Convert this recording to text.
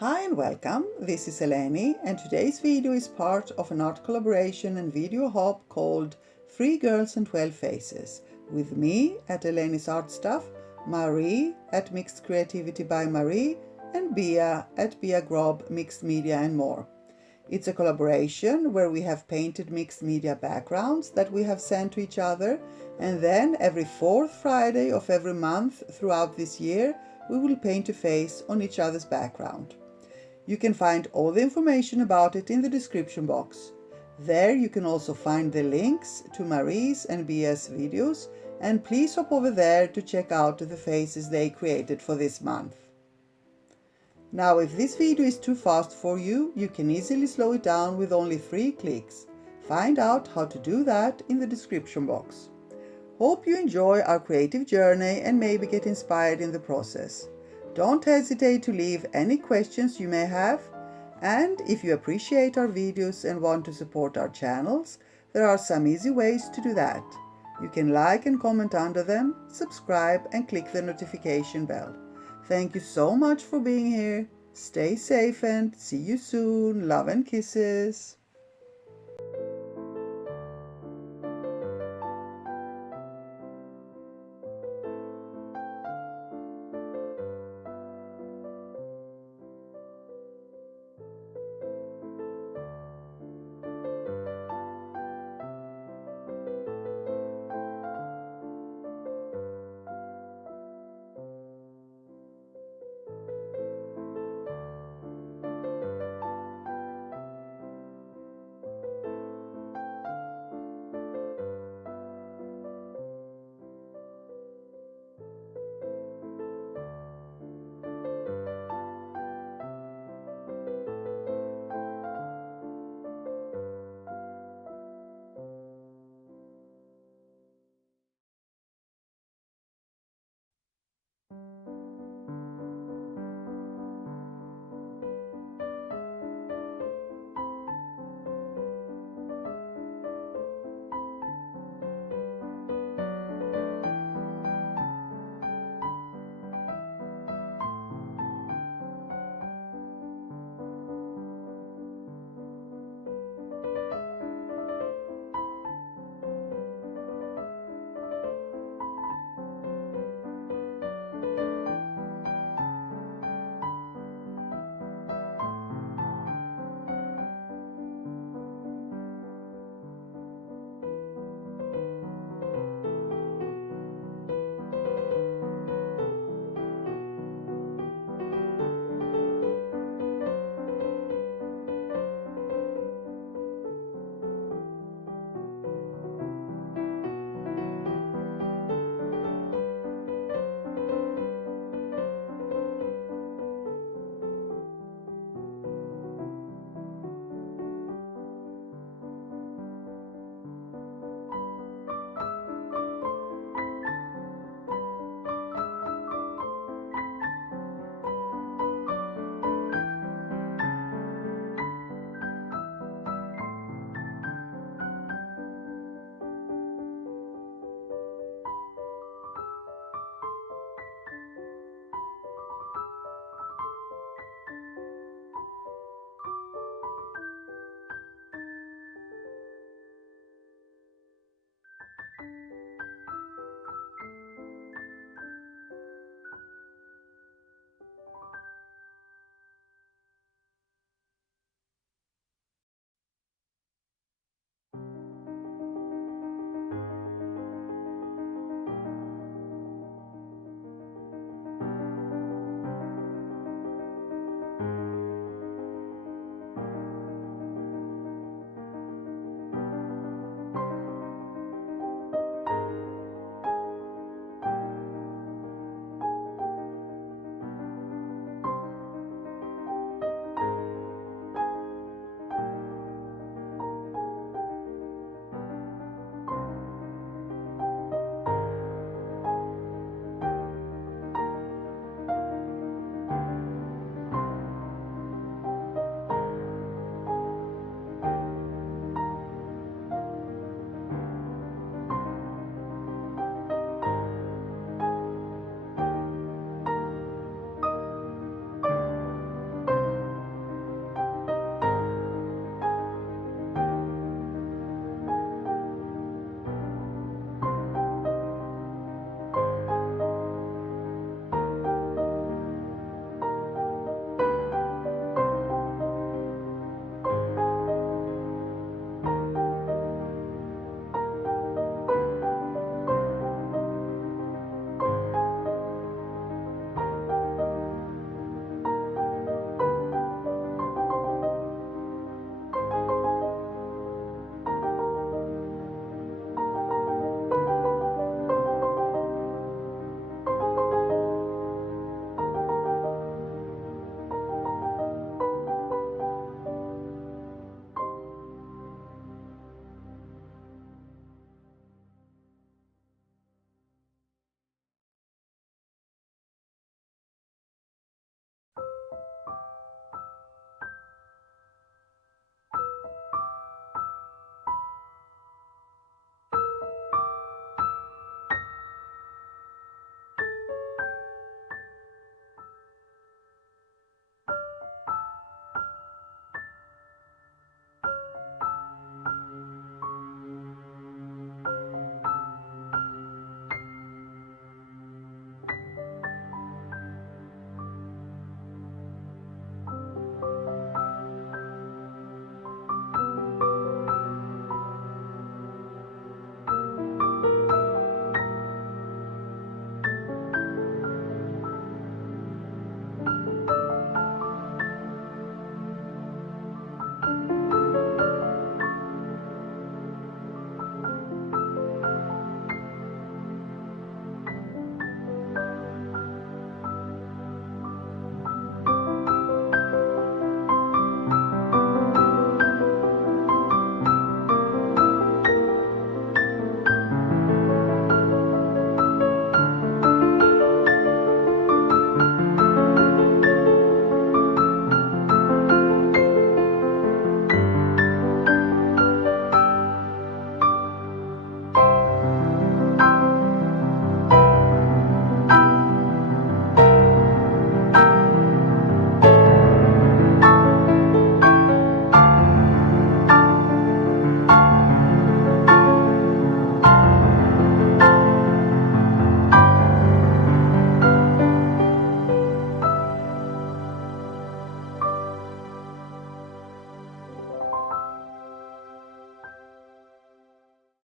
Hi and welcome, this is Eleni and today's video is part of an art collaboration and video hop called 3 Girls and 12 Faces with me at elenisartstuff, Marie at Mixed Creativity by Marie and Bea at Bea Grob Mixed Media and More. It's a collaboration where we have painted mixed media backgrounds that we have sent to each other, and then every fourth Friday of every month throughout this year we will paint a face on each other's background. You can find all the information about it in the description box. There you can also find the links to Marie's and Bea's videos, and please hop over there to check out the faces they created for this month. Now, if this video is too fast for you, you can easily slow it down with only 3 clicks. Find out how to do that in the description box. Hope you enjoy our creative journey and maybe get inspired in the process. Don't hesitate to leave any questions you may have, and if you appreciate our videos and want to support our channels, there are some easy ways to do that. You can like and comment under them, subscribe and click the notification bell. Thank you so much for being here. Stay safe and see you soon. Love and kisses.